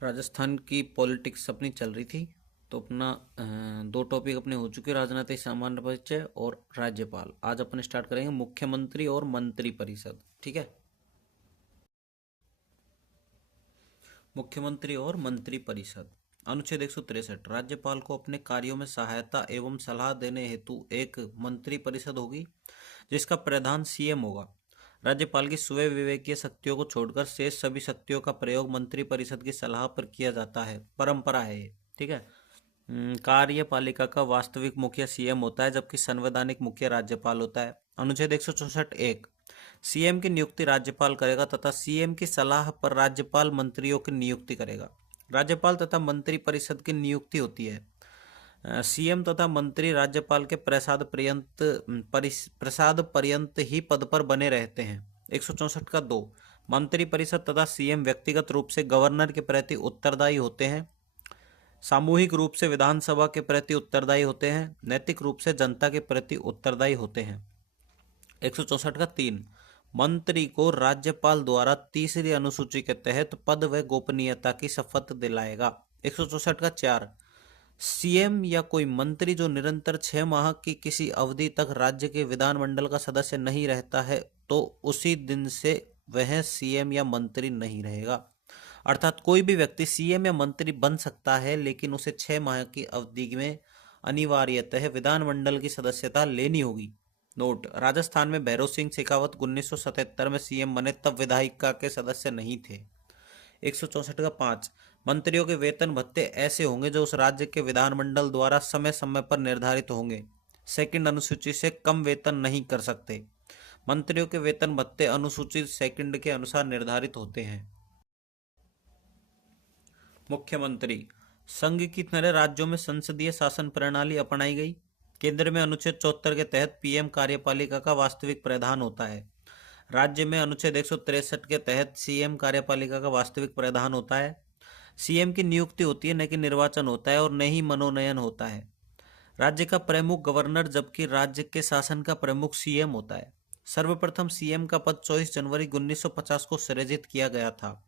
राजस्थान की पॉलिटिक्स अपनी चल रही थी। तो अपना दो टॉपिक अपने हो चुके, राजनीतिक सामान्य परिचय और राज्यपाल। आज अपन स्टार्ट करेंगे मुख्यमंत्री और मंत्री परिषद। ठीक है। मुख्यमंत्री और मंत्री परिषद। अनुच्छेद 163, राज्यपाल को अपने कार्यों में सहायता एवं सलाह देने हेतु एक मंत्री परिषद होगी जिसका प्रधान सीएम होगा। राज्यपाल की स्वयं विवेकीय शक्तियों को छोड़कर शेष सभी शक्तियों का प्रयोग मंत्री परिषद की सलाह पर किया जाता है। परंपरा है ये। ठीक है। कार्यपालिका का वास्तविक मुखिया सीएम होता है जबकि संवैधानिक मुखिया राज्यपाल होता है। अनुच्छेद 164(1), सीएम की नियुक्ति राज्यपाल करेगा तथा सीएम की सलाह पर राज्यपाल मंत्रियों की नियुक्ति करेगा। राज्यपाल तथा मंत्री परिषद की नियुक्ति होती है। सीएम तथा मंत्री राज्यपाल के प्रसाद पर्यंत ही पद पर बने रहते हैं। 164(2), मंत्री परिषद तथा सीएम व्यक्तिगत रूप से गवर्नर के प्रति उत्तरदायी होते हैं, सामूहिक रूप से विधानसभा के प्रति उत्तरदायी होते हैं, नैतिक रूप से जनता के प्रति उत्तरदायी होते हैं। 164(3), मंत्री को राज्यपाल द्वारा तीसरी अनुसूची के तहत पद व गोपनीयता की शपथ दिलाएगा। 164(4), सीएम या कोई मंत्री जो निरंतर 6 माह की किसी अवधि तक राज्य के विधानमंडल का सदस्य नहीं रहता है तो उसी दिन से वह सीएम या मंत्री नहीं रहेगा। अर्थात कोई भी व्यक्ति सीएम या मंत्री बन सकता है लेकिन उसे 6 माह की अवधि में अनिवार्यतः विधानमंडल की सदस्यता लेनी होगी। नोट: राजस्थान में भैरव सिंह शेखावत 1977 में सीएम बने तब विधायिका के सदस्य नहीं थे। 164(5), मंत्रियों के वेतन भत्ते ऐसे होंगे जो उस राज्य के विधानमंडल द्वारा समय समय पर निर्धारित होंगे। सेकंड अनुसूची से कम वेतन नहीं कर सकते। मंत्रियों के वेतन भत्ते अनुसूचित सेकंड के अनुसार निर्धारित होते हैं। मुख्यमंत्री। संघ की तरह राज्यों में संसदीय शासन प्रणाली अपनाई गई। केंद्र में अनुच्छेद 74 के तहत पीएम कार्यपालिका का वास्तविक प्रधान होता है। राज्य में अनुच्छेद 163 के तहत सीएम कार्यपालिका का वास्तविक प्रधान होता है। सीएम की नियुक्ति होती है, न कि निर्वाचन होता है और न ही मनोनयन होता है। राज्य का प्रमुख गवर्नर जबकि राज्य के शासन का प्रमुख सीएम होता है। सर्वप्रथम सीएम का पद 24 जनवरी 1950 को सृजित किया गया था।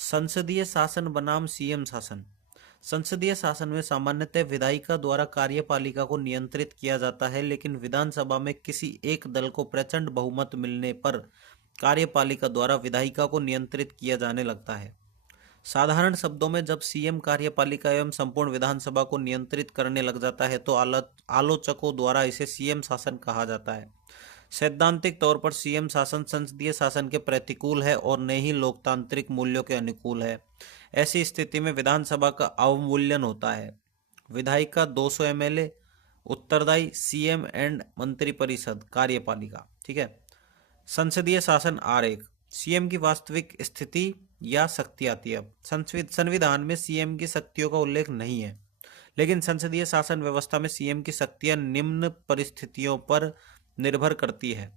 संसदीय शासन बनाम सीएम शासन। संसदीय शासन में सामान्यतः विधायिका द्वारा कार्यपालिका को नियंत्रित किया जाता है, लेकिन विधानसभा में किसी एक दल को प्रचंड बहुमत मिलने पर कार्यपालिका द्वारा विधायिका को नियंत्रित किया जाने लगता है। साधारण शब्दों में जब सीएम कार्यपालिका एवं संपूर्ण विधानसभा को नियंत्रित करने लग जाता है तो आलोचकों द्वारा इसे सीएम शासन कहा जाता है। सैद्धांतिक तौर पर सीएम शासन संसदीय शासन के प्रतिकूल है और न ही लोकतांत्रिक मूल्यों के अनुकूल है। ऐसी स्थिति में विधानसभा का अवमूल्यन होता है। विधायिका 200 एमएलए, उत्तरदायी सीएम एंड मंत्रिपरिषद कार्यपालिका। ठीक है। संसदीय शासन आरेख। सीएम की वास्तविक स्थिति या शक्ति आती है। अब संविधान में सीएम की शक्तियों का उल्लेख नहीं है, लेकिन संसदीय शासन व्यवस्था में सीएम की शक्तियां निम्न परिस्थितियों पर निर्भर करती है।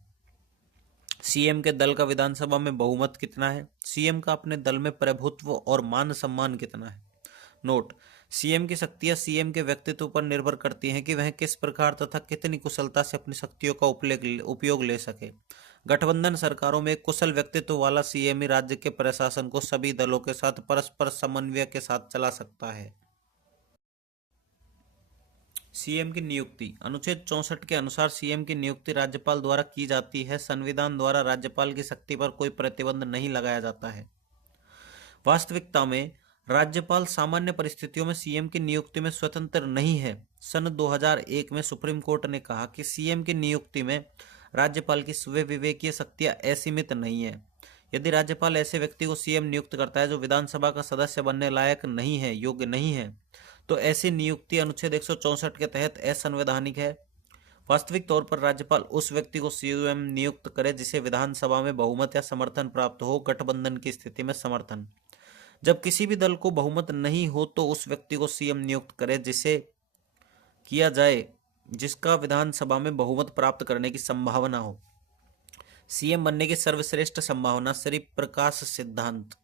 सीएम के दल का विधानसभा में बहुमत कितना है, सीएम का अपने दल में प्रभुत्व और मान सम्मान कितना है। नोट: सीएम की शक्तियां सीएम के व्यक्तित्व पर निर्भर करती हैं कि वह किस प्रकार तथा कितनी कुशलता से अपनी शक्तियों का उपयोग ले सके। गठबंधन सरकारों में एक कुशल व्यक्तित्व वाला सीएम ही राज्य के प्रशासन को सभी दलों के साथ परस्पर समन्वय के साथ चला सकता है। सीएम की नियुक्ति। अनुच्छेद 64 के अनुसार सीएम की नियुक्ति राज्यपाल द्वारा की जाती है। संविधान द्वारा राज्यपाल की शक्ति पर कोई प्रतिबंध नहीं लगाया जाता है। वास्तविकता में राज्यपाल सामान्य परिस्थितियों में सीएम की नियुक्ति में स्वतंत्र नहीं है। सन 2001 में सुप्रीम कोर्ट ने कहा कि सीएम की नियुक्ति में राज्यपाल की स्वयं विवेकीय शक्तियां असीमित नहीं है। यदि राज्यपाल ऐसे व्यक्ति को सीएम नियुक्त करता है जो विधानसभा का सदस्य बनने लायक नहीं है, योग्य नहीं है, तो ऐसी नियुक्ति अनुच्छेद 164 के तहत असंवैधानिक है। वास्तविक तौर पर राज्यपाल उस व्यक्ति को सीएम नियुक्त करे जिसे विधानसभा में बहुमत या समर्थन प्राप्त हो। गठबंधन की स्थिति में समर्थन। जब किसी भी दल को बहुमत नहीं हो तो उस व्यक्ति को सीएम नियुक्त करे जिसे किया जाए जिसका विधानसभा में बहुमत प्राप्त करने की संभावना हो। सीएम बनने की सर्वश्रेष्ठ संभावना। श्री प्रकाश सिद्धांत।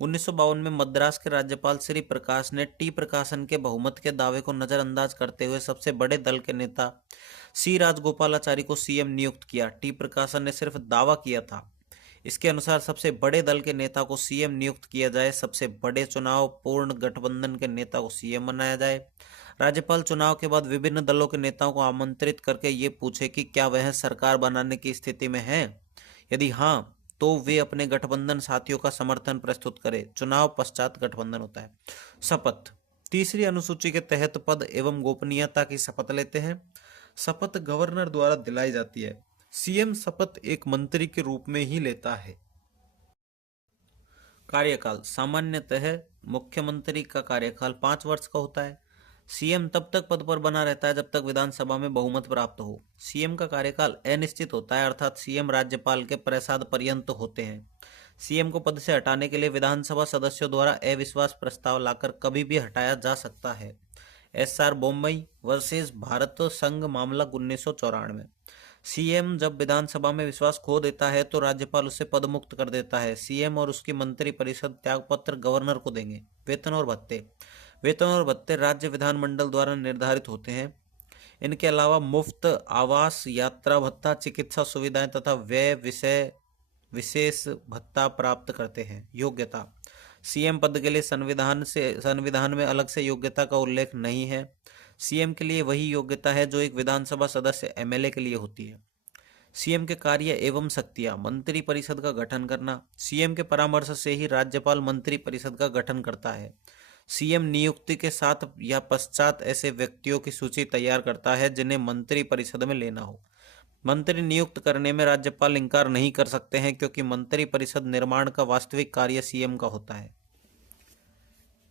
1952 में मद्रास के राज्यपाल श्री प्रकाश ने टी प्रकाशन के बहुमत के दावे को नजरअंदाज करते हुए सबसे बड़े दल के नेता सी राजगोपालाचारी को सीएम नियुक्त किया। टी प्रकाशन ने सिर्फ दावा किया था। इसके अनुसार सबसे बड़े दल के नेता को सीएम नियुक्त किया जाए, सबसे बड़े चुनाव पूर्ण गठबंधन के नेता को सीएम बनाया जाए। राज्यपाल चुनाव के बाद विभिन्न दलों के नेताओं को आमंत्रित करके ये पूछे कि क्या वह सरकार बनाने की स्थिति में है, यदि हाँ तो वे अपने गठबंधन साथियों का समर्थन प्रस्तुत करें। चुनाव पश्चात गठबंधन होता है। शपथ। तीसरी अनुसूची के तहत पद एवं गोपनीयता की शपथ लेते हैं। शपथ गवर्नर द्वारा दिलाई जाती है। सीएम शपथ एक मंत्री के रूप में ही लेता है। कार्यकाल। सामान्यतः मुख्यमंत्री का कार्यकाल 5 वर्ष का होता है। सीएम तब तक पद पर बना रहता है जब तक विधानसभा में बहुमत प्राप्त हो। सीएम का कार्यकाल अनिश्चित होता है, अर्थात सीएम राज्यपाल के प्रसाद पर्यंत होते हैं। सीएम को पद से हटाने के लिए विधानसभा सदस्यों द्वारा अविश्वास प्रस्ताव लाकर कभी भी हटाया जा सकता है। SR बोम्मई वर्सेस भारत संघ मामला 1994। सीएम जब विधानसभा में विश्वास खो देता है तो राज्यपाल उसे पद मुक्त कर देता है। सीएम और उसकी मंत्री परिषद त्यागपत्र गवर्नर को देंगे। वेतन और भत्ते राज्य विधानमंडल द्वारा निर्धारित होते हैं। इनके अलावा मुफ्त आवास, यात्रा भत्ता, चिकित्सा सुविधाएं तथा व्यय विशेष भत्ता प्राप्त करते हैं। योग्यता। सीएम पद के लिए संविधान में अलग से योग्यता का उल्लेख नहीं है। सीएम के लिए वही योग्यता है जो एक विधानसभा सदस्य MLA के लिए होती है। सीएम के कार्य एवं शक्तियां। मंत्री परिषद का गठन करना। सीएम के परामर्श से ही राज्यपाल मंत्री परिषद का गठन करता है। सीएम नियुक्ति के साथ या पश्चात ऐसे व्यक्तियों की सूची तैयार करता है जिन्हें मंत्री परिषद में लेना हो। मंत्री नियुक्त करने में राज्यपाल इंकार नहीं कर सकते हैं क्योंकि मंत्री परिषद निर्माण का वास्तविक कार्य सीएम का होता है।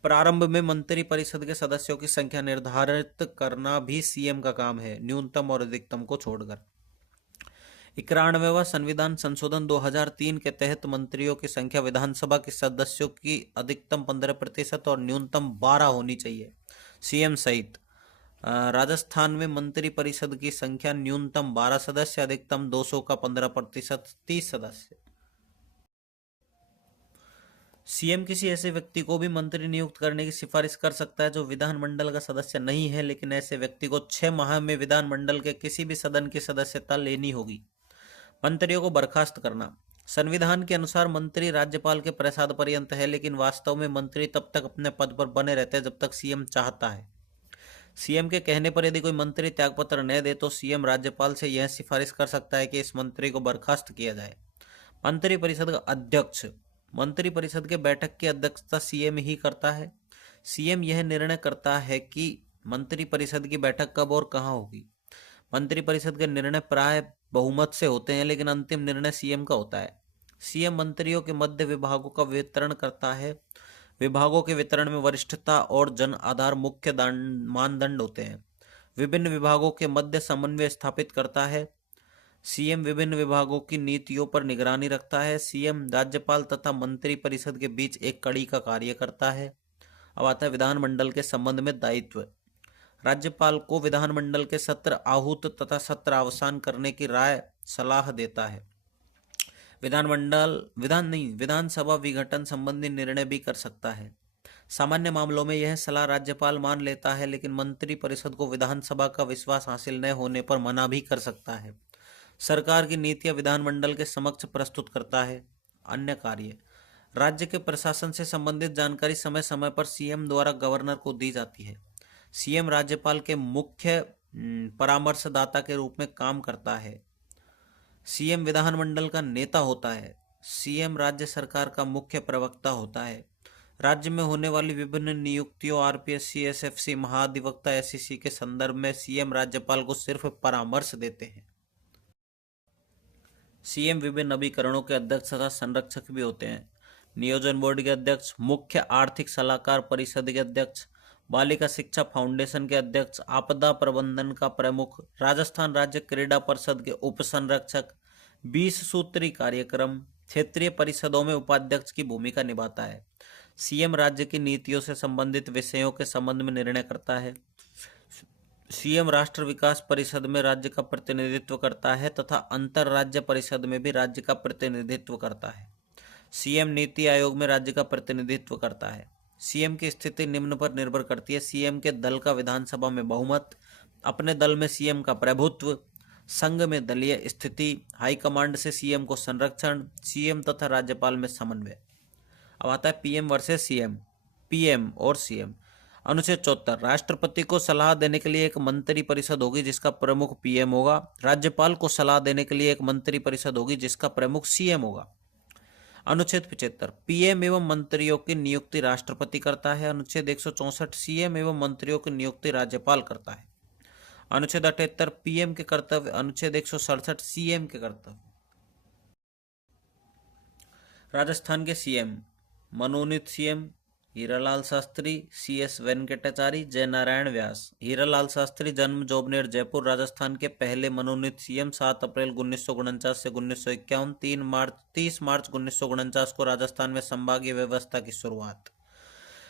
प्रारंभ में मंत्री परिषद के सदस्यों की संख्या निर्धारित करना भी सीएम का काम है, न्यूनतम और अधिकतम को छोड़कर। 91वां संविधान संशोधन 2003 के तहत मंत्रियों की संख्या विधानसभा के सदस्यों की अधिकतम 15% और न्यूनतम 12 होनी चाहिए, सीएम सहित। राजस्थान में मंत्री परिषद की संख्या न्यूनतम 12 सदस्य, अधिकतम 200 का 15%, 30 सदस्य। सीएम किसी ऐसे व्यक्ति को भी मंत्री नियुक्त करने की सिफारिश कर सकता है जो विधानमंडल का सदस्य नहीं है, लेकिन ऐसे व्यक्ति को 6 माह में विधानमंडल के किसी भी सदन की सदस्यता लेनी होगी। मंत्रियों को बर्खास्त करना। संविधान के अनुसार मंत्री राज्यपाल के प्रसाद पर्यंत है, लेकिन वास्तव में मंत्री तब तक अपने पद पर बने रहते हैं जब तक सीएम चाहता है। सीएम के कहने पर यदि कोई मंत्री त्यागपत्र न दे तो सीएम राज्यपाल से यह सिफारिश कर सकता है कि इस मंत्री को बर्खास्त किया जाए। मंत्री परिषद का अध्यक्ष। मंत्री परिषद के बैठक की अध्यक्षता सीएम ही करता है। सीएम यह निर्णय करता है कि मंत्री परिषद की बैठक कब और कहां होगी। मंत्री परिषद के निर्णय प्राय बहुमत से होते हैं, लेकिन अंतिम निर्णय सीएम का होता है। सीएम मंत्रियों के मध्य विभागों का वितरण करता है। विभागों के वितरण में वरिष्ठता और जन आधार मुख्य मानदंड होते हैं। विभिन्न विभागों के मध्य समन्वय स्थापित करता है। सीएम विभिन्न विभागों की नीतियों पर निगरानी रखता है। सीएम राज्यपाल तथा मंत्री परिषद के बीच एक कड़ी का कार्य करता है। अब आता है विधानमंडल के संबंध में दायित्व। राज्यपाल को विधानमंडल के सत्र आहूत तथा सत्र अवसान करने की राय सलाह देता है। विधानसभा विघटन संबंधी निर्णय भी कर सकता है। सामान्य मामलों में यह सलाह राज्यपाल मान लेता है, लेकिन मंत्री परिषद को विधानसभा का विश्वास हासिल न होने पर मना भी कर सकता है। सरकार की नीतियां विधानमंडल के समक्ष प्रस्तुत करता है। अन्य कार्य। राज्य के प्रशासन से संबंधित जानकारी समय समय पर सीएम द्वारा गवर्नर को दी जाती है। सीएम राज्यपाल के मुख्य परामर्शदाता के रूप में काम करता है। सीएम विधानमंडल का नेता होता है। सीएम राज्य सरकार का मुख्य प्रवक्ता होता है। राज्य में होने वाली विभिन्न नियुक्तियों RPSC, SFC, महाधिवक्ता, SEC के संदर्भ में सीएम राज्यपाल को सिर्फ परामर्श देते हैं। सीएम विभिन्न अभिकरणों के अध्यक्ष तथा संरक्षक भी होते हैं। नियोजन बोर्ड के अध्यक्ष, मुख्य आर्थिक सलाहकार परिषद के अध्यक्ष, बालिका शिक्षा फाउंडेशन के अध्यक्ष, आपदा प्रबंधन का प्रमुख, राजस्थान राज्य क्रीड़ा परिषद के उप संरक्षक, 20 सूत्री कार्यक्रम, क्षेत्रीय परिषदों में उपाध्यक्ष की भूमिका निभाता है। सीएम राज्य की नीतियों से संबंधित विषयों के संबंध में निर्णय करता है। सीएम राष्ट्र विकास परिषद में राज्य का प्रतिनिधित्व करता है तथा अंतर राज्य परिषद में भी राज्य का प्रतिनिधित्व करता है। सीएम नीति आयोग में राज्य का प्रतिनिधित्व करता है। सीएम की स्थिति निम्न पर निर्भर करती है। सीएम के दल का विधानसभा में बहुमत, अपने दल में सीएम का प्रभुत्व, संघ में दलीय स्थिति, हाईकमांड से सीएम को संरक्षण, सीएम तथा राज्यपाल में समन्वय। अब आता है पीएम वर्सेस सीएम, पीएम और सीएम। अनुच्छेद 74, राष्ट्रपति को सलाह देने के लिए एक मंत्री परिषद होगी जिसका प्रमुख पीएम होगा। राज्यपाल को सलाह देने के लिए एक मंत्री परिषद होगी जिसका प्रमुख सीएम होगा। अनुच्छेद 75, पीएम एवं मंत्रियों की नियुक्ति राष्ट्रपति करता है। अनुच्छेद 164, सीएम एवं मंत्रियों की नियुक्ति राज्यपाल करता है। अनुच्छेद 78, पीएम के कर्तव्य। अनुच्छेद 167, सीएम के कर्तव्य। राजस्थान के सीएम मनोनीत सीएम हीरालाल शास्त्री, सीएस वेंकटाचारी, जयनारायण व्यास। हीरालाल शास्त्री जन्म जोबनेर जयपुर राजस्थान के पहले मनोनीत सीएम 7 अप्रैल 1949 से 1951, 30 मार्च 1949 को राजस्थान में संभागीय व्यवस्था की शुरुआत।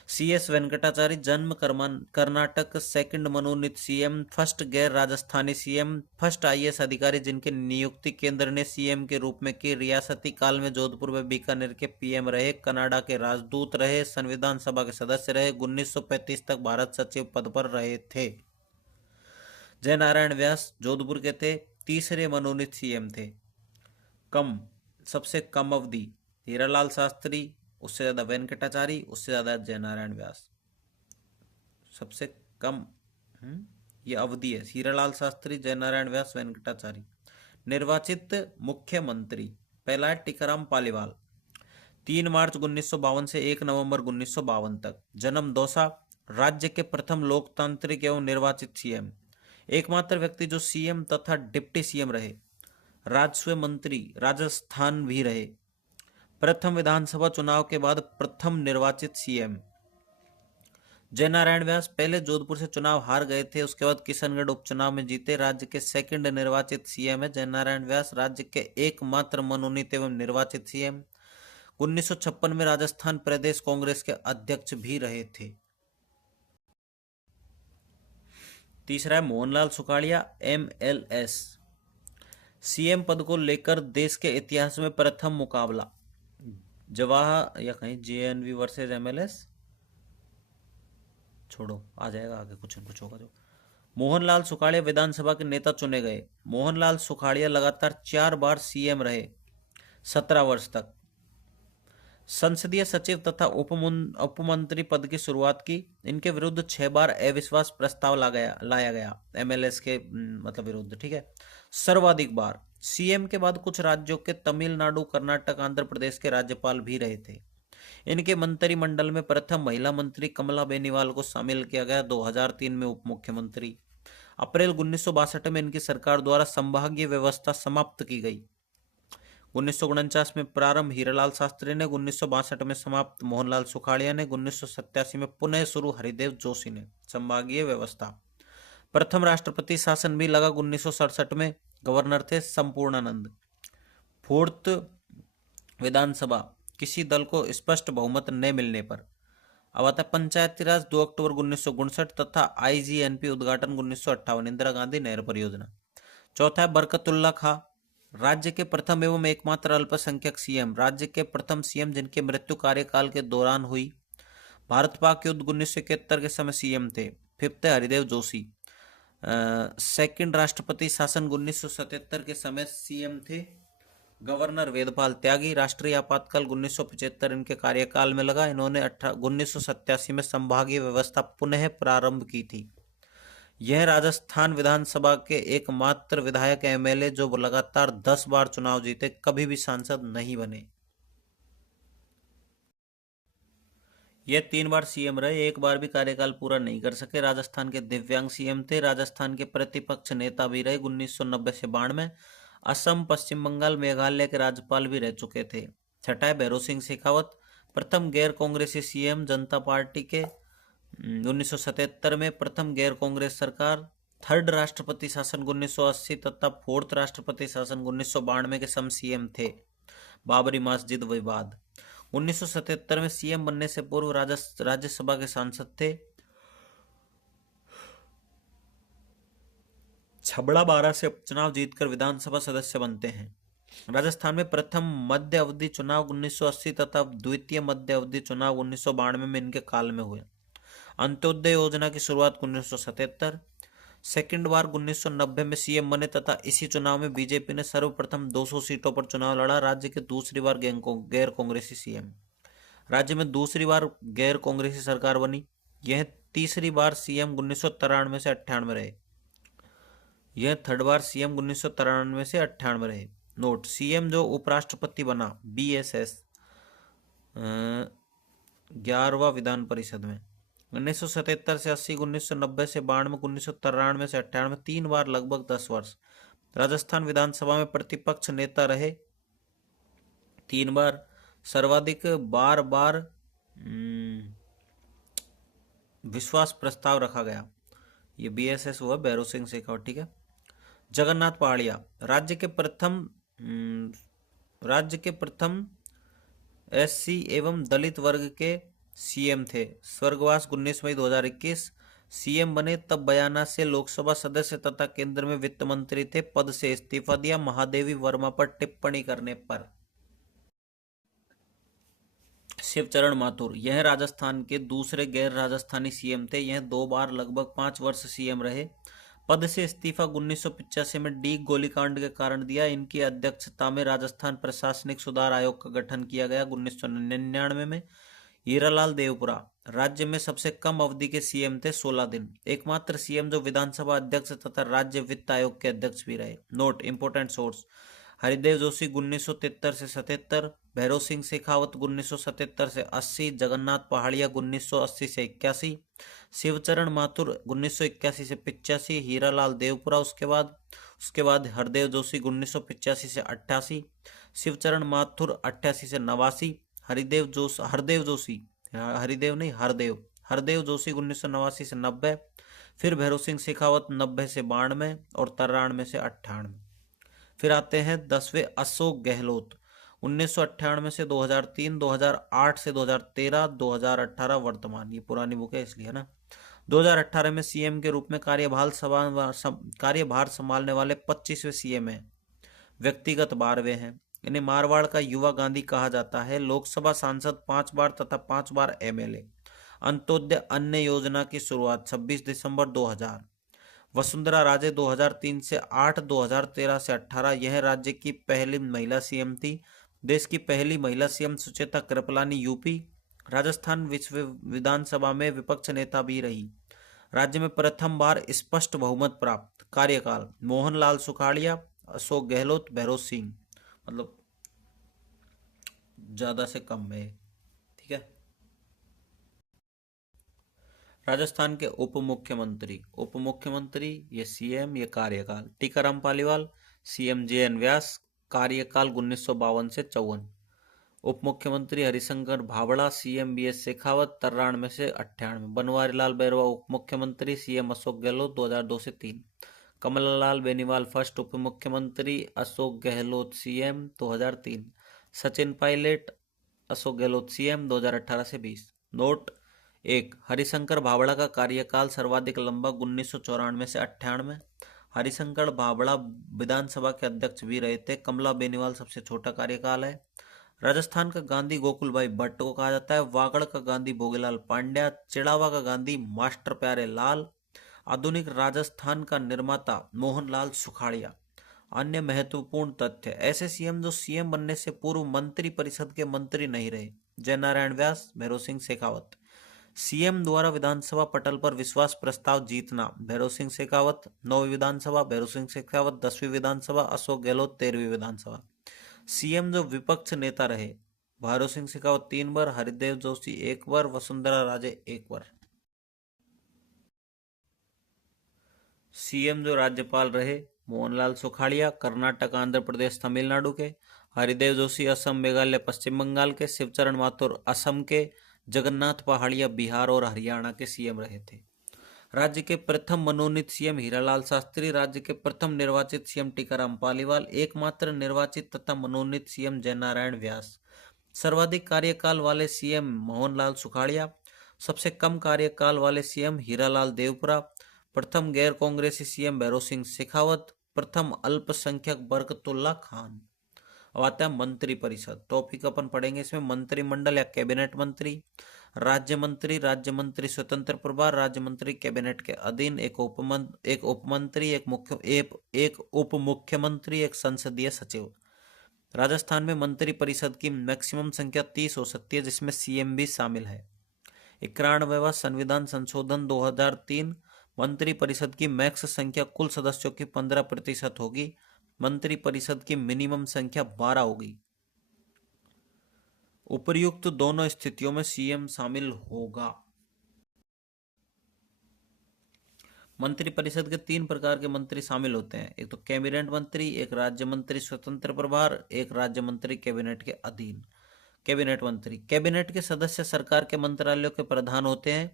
सीएस वेंकटाचारी जन्म कर्नाटक, सेकंड मनोनीत सीएम, फर्स्ट गैर राजस्थानी सीएम, फर्स्ट आईएएस अधिकारी जिनकी नियुक्ति केंद्र ने सीएम के रूप में की। रियासती काल में जोधपुर व बीकानेर के पीएम रहे, कनाडा के राजदूत रहे, संविधान सभा के सदस्य रहे, 1935 तक भारत सचिव पद पर रहे थे। जयनारायण व्यास जोधपुर के थे, तीसरे मनोनीत सीएम थे। सबसे कम अवधि हीरालाल शास्त्री, उससे ज्यादा वेंकटाचारी, उससे ज्यादा जयनारायण व्यास। सबसे कम ये अवधि है, हीरालाल शास्त्री, जयनारायण व्यास, वेंकटाचारी। निर्वाचित मुख्यमंत्री पहला है टीकाराम पालीवाल, 3 मार्च 1952 से 1 नवंबर 1952 तक। जन्म दौसा। राज्य के प्रथम लोकतांत्रिक एवं निर्वाचित सीएम, एकमात्र व्यक्ति जो सीएम तथा डिप्टी सीएम रहे। राजस्व मंत्री राजस्थान भी रहे। प्रथम विधानसभा चुनाव के बाद प्रथम निर्वाचित सीएम। जयनारायण व्यास पहले जोधपुर से चुनाव हार गए थे, उसके बाद किशनगढ़ उपचुनाव में जीते। राज्य के सेकंड निर्वाचित सीएम है जयनारायण व्यास, राज्य के एकमात्र मनोनीत एवं निर्वाचित सीएम। 1956 में राजस्थान प्रदेश कांग्रेस के अध्यक्ष भी रहे थे। तीसरा है मोहनलाल सुखाड़िया, एमएलएस। सीएम पद को लेकर देश के इतिहास में प्रथम मुकाबला जवाहर या कहीं जेएनवी वर्सेस एमएलएस, छोड़ो आ जाएगा आगे, कुछ न कुछ होगा जो। मोहनलाल सुखाड़िया विधानसभा के नेता चुने गए। मोहनलाल सुखाड़िया लगातार 4 बार सीएम रहे 17 वर्ष तक। संसदीय सचिव तथा उपमंत्री पद की शुरुआत की। इनके विरुद्ध 6 बार अविश्वास प्रस्ताव लाया गया एमएलएस के मतलब विरुद्ध, ठीक है। सर्वाधिक बार सीएम के बाद कुछ राज्यों के तमिलनाडु, कर्नाटक, आंध्र प्रदेश के राज्यपाल भी रहे थे। इनके मंत्रिमंडल में प्रथम महिला मंत्री कमला बेनीवाल को शामिल किया गया। 2003 में उप मुख्यमंत्री। अप्रैल 1962 में इनकी सरकार द्वारा संभागीय व्यवस्था समाप्त की गई। 1949 में प्रारंभ हीरालाल शास्त्री ने, 1962 में समाप्त मोहनलाल सुखाड़िया ने, 1987 में पुनः शुरू हरिदेव जोशी ने संभागीय व्यवस्था। प्रथम राष्ट्रपति शासन भी लगा 1967 में। गवर्नर थे संपूर्णानंद। 4th विधानसभा किसी दल को स्पष्ट बहुमत न मिलने पर। अब आता है पंचायती राज 2 अक्टूबर 1959 तथा आईजीएनपी उद्घाटन 1958, इंदिरा गांधी नहर परियोजना। चौथा है बरकतुल्ला खां, राज्य के प्रथम एवं एकमात्र अल्पसंख्यक सीएम, राज्य के प्रथम सीएम जिनकी मृत्यु कार्यकाल के दौरान हुई। भारत पाक युद्ध 1971 के समय सीएम थे। 5th है हरिदेव जोशी, सेकंड राष्ट्रपति शासन 1977 के समय सीएम थे। गवर्नर वेदपाल त्यागी, राष्ट्रीय आपातकाल 1975 इनके कार्यकाल में लगा। इन्होंने 1987 में संभागीय व्यवस्था पुनः प्रारंभ की थी। यह राजस्थान विधानसभा के एकमात्र विधायक एमएलए जो लगातार 10 बार चुनाव जीते, कभी भी सांसद नहीं बने। यह 3 बार सीएम रहे, एक बार भी कार्यकाल पूरा नहीं कर सके। राजस्थान के दिव्यांग सीएम थे। राजस्थान के प्रतिपक्ष नेता भी रहे 1990 से 92। असम, पश्चिम बंगाल, मेघालय के राज्यपाल भी रह चुके थे। छठा है भैरों सिंह शेखावत, प्रथम गैर कांग्रेसी सीएम, जनता पार्टी के 1977 में प्रथम गैर कांग्रेस सरकार। 3rd राष्ट्रपति शासन 1980 तथा 4th राष्ट्रपति शासन 1992 के समय सीएम थे। बाबरी मस्जिद विवाद 1977 में सीएम बनने से पूर्व राज्यसभा के सांसद थे। छबड़ा बारा से उपचुनाव जीतकर विधानसभा सदस्य बनते हैं। राजस्थान में प्रथम मध्य अवधि चुनाव 1980 तथा द्वितीय मध्य अवधि चुनाव 1992 में इनके काल में हुए। अंत्योदय योजना की शुरुआत 1977। सेकंड बार 1990 में सीएम बने तथा इसी चुनाव में बीजेपी ने सर्वप्रथम 200 सीटों पर चुनाव लड़ा। राज्य के दूसरी बार गैर कांग्रेसी सीएम। राज्य में दूसरी बार गैर कांग्रेसी सरकार बनी। यह तीसरी बार सीएम 1993 से 98 रहे। यह थर्ड बार सीएम 1993 से 98 रहे। नोट, सीएम जो उपराष्ट्रपति बना BSS 11वां विधान परिषद में 1977 से 80, 1990 से 92, 1993 से 98, 3 बार लगभग 10 वर्ष। राजस्थान विधानसभा में प्रतिपक्ष नेता रहे 3 बार। सर्वाधिक बार विश्वास प्रस्ताव रखा गया। ये BSS हुआ भैरव सिंह शेखावत, ठीक है। जगन्नाथ पहाड़िया राज्य के प्रथम SC एवं दलित वर्ग के सीएम थे। स्वर्गवास 19 मई 2021। सीएम बने तब बयाना से लोकसभा सदस्य तथा केंद्र में वित्त मंत्री थे। पद से इस्तीफा दिया महादेवी वर्मा पर टिप्पणी करने पर। शिवचरण माथुर, यह राजस्थान के दूसरे गैर राजस्थानी सीएम थे। यह 2 बार लगभग 5 वर्ष सीएम रहे। पद से इस्तीफा 1985 में डी गोलीकांड के कारण दिया। इनकी अध्यक्षता में राजस्थान प्रशासनिक सुधार आयोग का गठन किया गया 1999 में। हीरालाल देवपुरा राज्य में सबसे कम अवधि के सीएम थे 16 दिन। एकमात्र सीएम जो विधानसभा अध्यक्ष तथा राज्य वित्त आयोग के अध्यक्ष भी रहे। Note, important source, Haridev Joshi 1973 से 77, भैरव सिंह शेखावत 1977 से 80, जगन्नाथ पहाड़िया 1980 से 81, शिवचरण माथुर 1981 से 85, हीरालाल देवपुरा उसके बाद हरदेव जोशी 1985 से 88, शिवचरण माथुर 88 से 89, हरदेव जोशी 1989 से 90, फिर भैरव सिंह शेखावत 90 से 92 और 93 से 98। फिर आते हैं 10वें अशोक गहलोत 1998 से 2003, 2008 से 2013, 2018 वर्तमान। ये पुरानी बुक है इसलिए ना। 2018 में सीएम के रूप में कार्यभार संभालने वाले 25वें सीएम हैं। व्यक्तिगत 12वें हैं। इन्हें मारवाड़ का युवा गांधी कहा जाता है। लोकसभा सांसद 5 बार तथा 5 बार MLA। अंत्योदय अन्न योजना की शुरुआत 26 दिसंबर 2000। वसुंधरा राजे 2003 से 8, 2013 से 18। यह राज्य की पहली महिला सीएम थी। देश की पहली महिला सीएम सुचेता कृपलानी UP। राजस्थान विधानसभा में विपक्ष नेता भी रही। राज्य में प्रथम बार स्पष्ट बहुमत प्राप्त। कार्यकाल मोहनलाल सुखाड़िया, अशोक गहलोत, भैरव सिंह, मतलब ज्यादा से कम में, ठीक है। राजस्थान के उप मुख्यमंत्री ये सीएम, ये कार्यकाल टीकाराम पालीवाल, सीएम JN व्यास, कार्यकाल 1952 से 54। उप मुख्यमंत्री हरिशंकर भावड़ा, सीएम BS शेखावत 93 से 98। बनवारी लाल बैरवा उप मुख्यमंत्री, सीएम अशोक गहलोत 2002 से 3। कमललाल बेनीवाल फर्स्ट उप मुख्यमंत्री, अशोक गहलोत सीएम 2003। सचिन पायलट, अशोक गहलोत सीएम 2018 से 20। नोट 1, हरिशंकर भावड़ा का कार्यकाल सर्वाधिक लंबा 1994 से 98। हरिशंकर भावड़ा विधानसभा के अध्यक्ष भी रहे थे। कमला बेनीवाल सबसे छोटा कार्यकाल है। राजस्थान का गांधी गोकुल भाई भट्ट को कहा जाता है। वागड़ का गांधी भोगीलाल पांड्या, चिड़ावा का गांधी मास्टर प्यारे लाल, आधुनिक राजस्थान का निर्माता मोहनलाल सुखाड़िया। अन्य महत्वपूर्ण तथ्य, ऐसे सीएम जो सीएम बनने से पूर्व मंत्री परिषद के मंत्री नहीं रहे। जयनारायण व्यास, भैरव सिंह शेखावत। सीएम द्वारा विधानसभा पटल पर विश्वास प्रस्ताव जीतना, भैरव सिंह शेखावत 9वीं विधानसभा, भैरव सिंह शेखावत 10वीं विधानसभा, अशोक गहलोत 13वीं विधानसभा। सीएम जो विपक्ष नेता रहे, भैरव सिंह शेखावत 3 बार, हरिदेव जोशी 1 बार, वसुंधरा राजे 1 बार। सीएम जो राज्यपाल रहे, मोहनलाल सुखाड़िया कर्नाटक, आंध्र प्रदेश, तमिलनाडु के, हरिदेव जोशी असम, मेघालय, पश्चिम बंगाल के, शिवचरण माथुर असम के, जगन्नाथ पहाड़िया बिहार और हरियाणा के सीएम रहे थे। राज्य के प्रथम मनोनीत सीएम हीरालाल शास्त्री, राज्य के प्रथम निर्वाचित सीएम टीकाराम पालीवाल, एकमात्र निर्वाचित तथा मनोनीत सीएम जयनारायण व्यास, सर्वाधिक कार्यकाल वाले सीएम मोहनलाल सुखाड़िया, सबसे कम कार्यकाल वाले सीएम हीरालाल देवपुरा, प्रथम गैर कांग्रेसी सीएम भैरव सिंह शेखावत, प्रथम अल्पसंख्यक बरकतुल्ला खान। अब आता है मंत्री परिषद। टॉपिक अपन पढ़ेंगे इसमें मंत्रिमंडल या कैबिनेट मंत्री। राज्य मंत्री स्वतंत्र प्रभार, राज्य मंत्री कैबिनेट के अधीन, एक उप मंत्री, एक उप मुख्यमंत्री, एक संसदीय सचिव। राजस्थान में मंत्री परिषद की मैक्सिमम संख्या 30 हो सकती है, जिसमें सीएम भी शामिल है। 91वां संविधान संशोधन 2003, मंत्री परिषद की मैक्स संख्या कुल सदस्यों की 15% होगी। मंत्री परिषद की मिनिमम संख्या 12 होगी। उपर्युक्त दोनों स्थितियों में सीएम शामिल होगा। मंत्री परिषद के 3 प्रकार के मंत्री शामिल होते हैं। एक तो कैबिनेट मंत्री, एक राज्य मंत्री स्वतंत्र प्रभार, एक राज्य मंत्री कैबिनेट के अधीन। कैबिनेट मंत्री, कैबिनेट के सदस्य सरकार के मंत्रालयों के प्रधान होते हैं।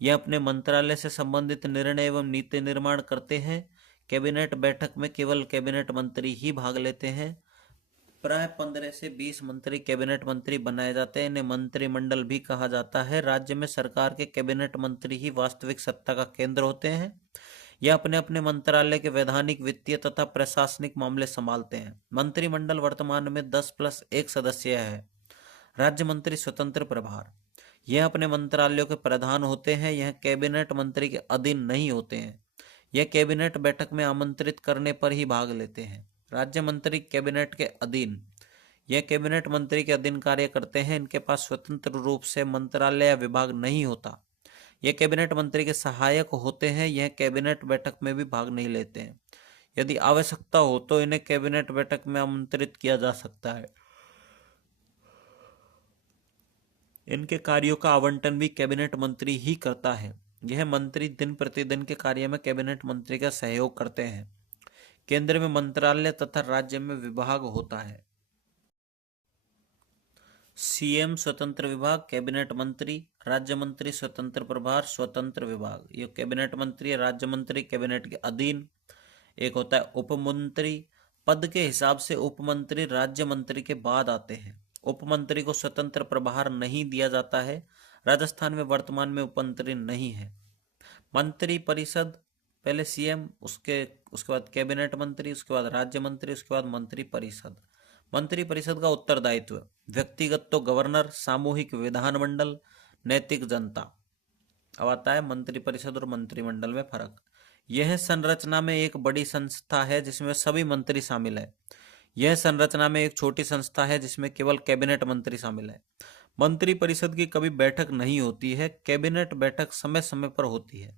यह अपने मंत्रालय से संबंधित निर्णय एवं नीति निर्माण करते हैं। कैबिनेट बैठक में केवल कैबिनेट मंत्री ही भाग लेते हैं। प्राय 15 से 20 मंत्री कैबिनेट मंत्री बनाए जाते हैं। इन्हें मंत्रिमंडल भी कहा जाता है। राज्य में सरकार के कैबिनेट मंत्री ही वास्तविक सत्ता का केंद्र होते हैं। यह अपने अपने मंत्रालय के वैधानिक, वित्तीय तथा प्रशासनिक मामले संभालते हैं। मंत्रिमंडल वर्तमान में 10+1 सदस्य है। राज्य मंत्री स्वतंत्र प्रभार, यह अपने मंत्रालयों के प्रधान होते हैं। यह कैबिनेट मंत्री के अधीन नहीं होते हैं। यह कैबिनेट बैठक में आमंत्रित करने पर ही भाग लेते हैं। राज्य मंत्री कैबिनेट के अधीन, यह कैबिनेट मंत्री के अधीन कार्य करते हैं। इनके पास स्वतंत्र रूप से मंत्रालय या विभाग नहीं होता। यह कैबिनेट मंत्री के सहायक होते हैं। यह कैबिनेट बैठक में भी भाग नहीं लेते हैं। यदि आवश्यकता हो तो इन्हें कैबिनेट बैठक में आमंत्रित किया जा सकता है। इनके कार्यों का आवंटन भी कैबिनेट मंत्री ही करता है। यह मंत्री दिन प्रतिदिन के कार्य में कैबिनेट मंत्री का सहयोग करते हैं। केंद्र में मंत्रालय तथा राज्य में विभाग होता है। सीएम स्वतंत्र विभाग, कैबिनेट मंत्री, राज्य मंत्री स्वतंत्र प्रभार, स्वतंत्र विभाग। ये कैबिनेट मंत्री, राज्य मंत्री कैबिनेट के अधीन। एक होता है उप मंत्री। पद के हिसाब से उप मंत्री राज्य मंत्री के बाद आते हैं। उप मंत्री को स्वतंत्र प्रभार नहीं दिया जाता है। राजस्थान में वर्तमान में उप मंत्री नहीं है। मंत्री परिषद, पहले सीएम, उसके बाद कैबिनेट मंत्री, उसके बाद राज्य मंत्री, उसके बाद मंत्री परिषद। मंत्री परिषद का उत्तरदायित्व, व्यक्तिगत तो गवर्नर, सामूहिक विधानमंडल, नैतिक जनता। अब आता है मंत्री परिषद और मंत्रिमंडल में फर्क। यह संरचना में एक बड़ी संस्था है जिसमें सभी मंत्री शामिल है। यह संरचना में एक छोटी संस्था है जिसमें केवल कैबिनेट मंत्री शामिल है। मंत्री परिषद की कभी बैठक नहीं होती है। कैबिनेट बैठक समय समय पर होती है।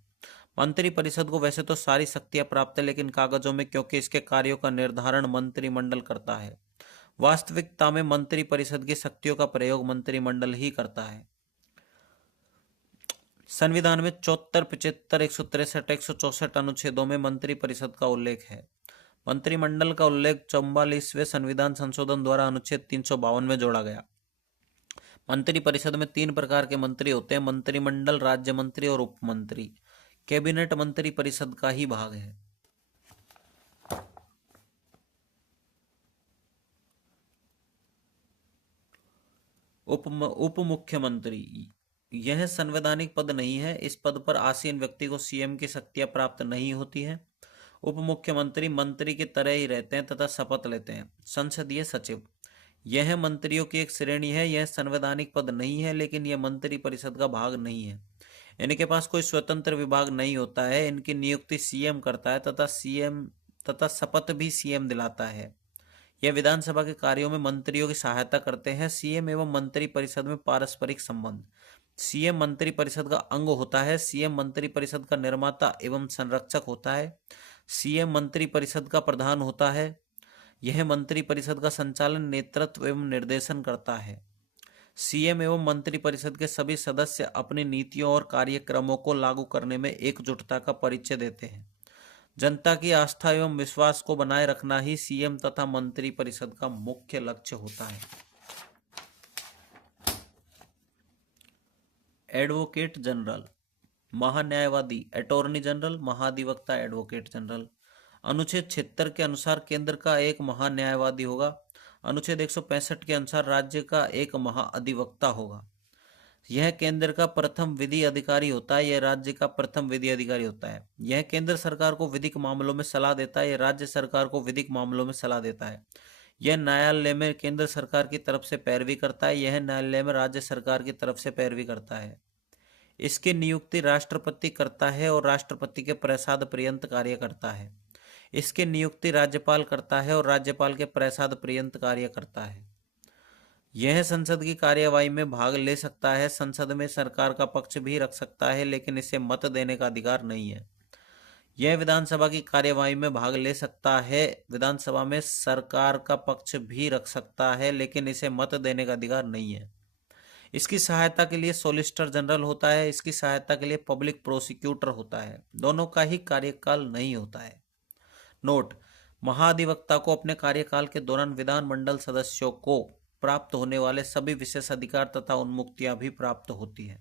मंत्री परिषद को वैसे तो सारी शक्तियां प्राप्त है, लेकिन कागजों में, क्योंकि इसके कार्यों का निर्धारण मंत्रिमंडल करता है। वास्तविकता में मंत्री परिषद की शक्तियों का प्रयोग मंत्रिमंडल ही करता है। संविधान में 74, 75, 163, 164 अनुच्छेदों में मंत्री परिषद का उल्लेख है। मंत्रिमंडल का उल्लेख 44वें संविधान संशोधन द्वारा अनुच्छेद 352 में जोड़ा गया। मंत्री परिषद में 3 प्रकार के मंत्री होते हैं: मंत्रिमंडल, राज्य मंत्री और उप मंत्री। कैबिनेट मंत्री परिषद का ही भाग है। उप मुख्यमंत्री, यह संवैधानिक पद नहीं है। इस पद पर आसीन व्यक्ति को सीएम की शक्तियां प्राप्त नहीं होती है। उप मुख्यमंत्री मंत्री की तरह ही रहते हैं तथा शपथ लेते हैं। संसदीय सचिव, यह मंत्रियों की एक श्रेणी है। यह संवैधानिक पद नहीं है, लेकिन यह मंत्री परिषद का भाग नहीं है। इनके पास कोई स्वतंत्र विभाग नहीं होता है। इनकी नियुक्ति सीएम करता है तथा शपथ भी सीएम दिलाता है। यह विधानसभा के कार्यों में मंत्रियों की सहायता करते हैं। सीएम एवं मंत्री परिषद में पारस्परिक संबंध। सीएम मंत्री परिषद का अंग होता है। सीएम मंत्री परिषद का निर्माता एवं संरक्षक होता है। सीएम मंत्री परिषद का प्रधान होता है। यह मंत्री परिषद का संचालन, नेतृत्व एवं निर्देशन करता है। सीएम एवं मंत्री परिषद के सभी सदस्य अपनी नीतियों और कार्यक्रमों को लागू करने में एकजुटता का परिचय देते हैं। जनता की आस्था एवं विश्वास को बनाए रखना ही सीएम तथा मंत्री परिषद का मुख्य लक्ष्य होता है। एडवोकेट जनरल, महान्यायवादी, अटॉर्नी जनरल, महाधिवक्ता, एडवोकेट जनरल। अनुच्छेद 76 के अनुसार केंद्र का एक महान्यायवादी होगा। अनुच्छेद 165 के अनुसार राज्य का एक महाअधिवक्ता होगा। यह केंद्र का प्रथम विधि अधिकारी होता है। यह राज्य का प्रथम विधि अधिकारी होता है। यह केंद्र सरकार को विधिक मामलों में सलाह देता है। यह राज्य सरकार को विधिक मामलों में सलाह देता है। यह न्यायालय में केंद्र सरकार की तरफ से पैरवी करता है, यह न्यायालय में राज्य सरकार की तरफ से पैरवी करता है। इसकी नियुक्ति राष्ट्रपति करता है और राष्ट्रपति के प्रसाद पर्यंत कार्य करता है। इसकी नियुक्ति राज्यपाल करता है और राज्यपाल के प्रसाद पर्यंत कार्य करता है। यह संसद की कार्यवाही में भाग ले सकता है, संसद में सरकार का पक्ष भी रख सकता है, लेकिन इसे मत देने का अधिकार नहीं है। यह विधानसभा की कार्यवाही में भाग ले सकता है, विधानसभा में सरकार का पक्ष भी रख सकता है, लेकिन इसे मत देने का अधिकार नहीं है। इसकी सहायता के लिए सॉलिसिटर जनरल होता है, इसकी सहायता के लिए पब्लिक प्रोसिक्यूटर होता है। दोनों का ही कार्यकाल नहीं होता है। नोट: महाधिवक्ता को अपने कार्यकाल के दौरान विधानमंडल सदस्यों को प्राप्त होने वाले सभी विशेष अधिकार तथा उन्मुक्तियां भी प्राप्त होती है।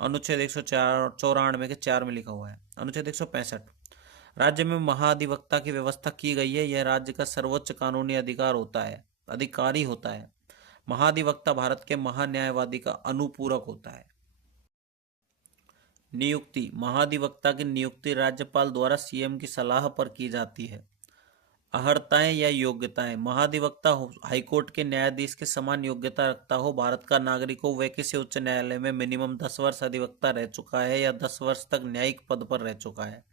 अनुच्छेद 194 के 4 में लिखा हुआ है। अनुच्छेद 165, राज्य में महाधिवक्ता की व्यवस्था की गई है। यह राज्य का सर्वोच्च कानूनी अधिकारी होता है। महाधिवक्ता भारत के महान्यायवादी का अनुपूरक होता है। नियुक्ति: महाधिवक्ता की नियुक्ति राज्यपाल द्वारा सीएम की सलाह पर की जाती है। अर्हताएं या योग्यताएं: महाधिवक्ता हाईकोर्ट के न्यायाधीश के समान योग्यता रखता हो, भारत का नागरिक हो, वह किसी उच्च न्यायालय में मिनिमम 10 वर्ष अधिवक्ता रह चुका है या 10 वर्ष तक न्यायिक पद पर रह चुका है।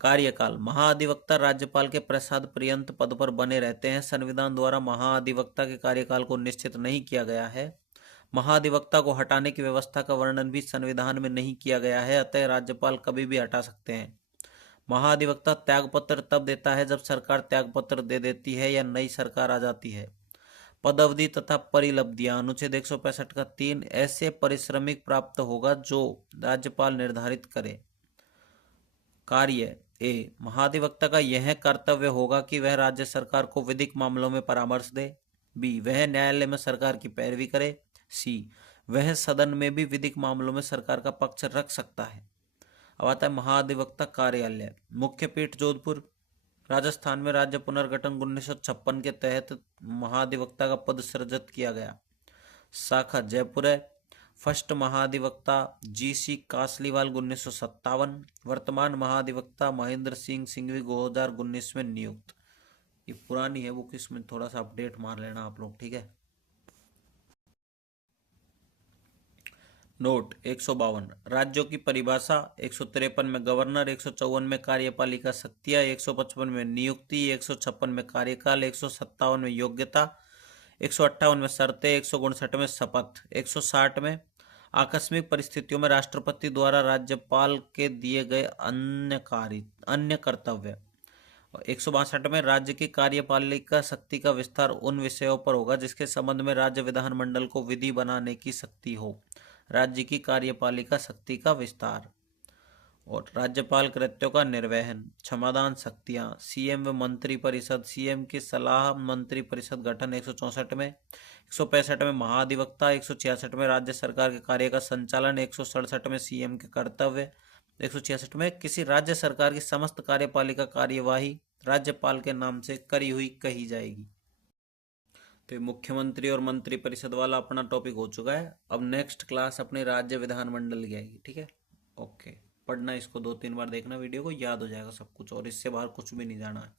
कार्यकाल: महाधिवक्ता राज्यपाल के प्रसाद पर्यंत पद पर बने रहते हैं। संविधान द्वारा महाधिवक्ता के कार्यकाल को निश्चित नहीं किया गया है। महाधिवक्ता को हटाने की व्यवस्था का वर्णन भी संविधान में नहीं किया गया है, अतः राज्यपाल कभी भी हटा सकते हैं। महाधिवक्ता त्यागपत्र तब देता है जब सरकार त्यागपत्र दे देती है या नई सरकार आ जाती है। पदअवधि तथा परिलब्धियां: अनुच्छेद 165 का 3, ऐसे परिश्रमिक प्राप्त होगा जो राज्यपाल निर्धारित करे। कार्य: महाधिवक्ता का यह कर्तव्य होगा कि वह राज्य सरकार को विधिक मामलों में परामर्श दे। बी, वह न्यायालय में सरकार की पैरवी करे। सी, वह सदन में भी विधिक मामलों में सरकार का पक्ष रख सकता है। अब आता है महाधिवक्ता कार्यालय। मुख्य पीठ जोधपुर। राजस्थान में राज्य पुनर्गठन 1956 के तहत महाधिवक्ता का पद सृजित किया गया। शाखा जयपुर है। फर्स्ट महाधिवक्ता GC कासलीवाल 1957। वर्तमान महाधिवक्ता महेंद्र सिंह सिंघवी 2019 में नियुक्त। ये पुरानी है बुक, इसमें थोड़ा सा अपडेट मार लेना आप लोग, ठीक है। नोट: 152 राज्यों की परिभाषा, 153 में गवर्नर, 154 में कार्यपालिका शक्तियां, 155 में नियुक्ति, 156 में कार्यकाल, 157 में योग्यता, 158 में शर्तें, 159 में शपथ, 160 में आकस्मिक परिस्थितियों में राष्ट्रपति द्वारा राज्यपाल के दिए गए अन्य कर्तव्य, 162 में राज्य की कार्यपालिका शक्ति का विस्तार उन विषयों पर होगा जिसके संबंध में राज्य विधानमंडल को विधि बनाने की शक्ति हो। राज्य की कार्यपालिका शक्ति का विस्तार। और राज्यपाल कृत्यों का निर्वहन, क्षमादान शक्तियां, सीएम व मंत्रिपरिषद, सीएम की सलाह मंत्रिपरिषद गठन 164 में, 165 में महाधिवक्ता, 166 में राज्य सरकार के कार्य का संचालन, 167 में सीएम के कर्तव्य, 166 में किसी राज्य सरकार की समस्त कार्यपालिका कार्यवाही राज्यपाल के नाम से करी हुई कही जाएगी। तो मुख्यमंत्री और मंत्रिपरिषद वाला अपना टॉपिक हो चुका है। अब नेक्स्ट क्लास अपने राज्य विधानमंडल की आएगी, ठीक है। ओके, पढ़ना इसको 2-3 बार देखना, वीडियो को याद हो जाएगा सब कुछ, और इससे बाहर कुछ भी नहीं जाना है।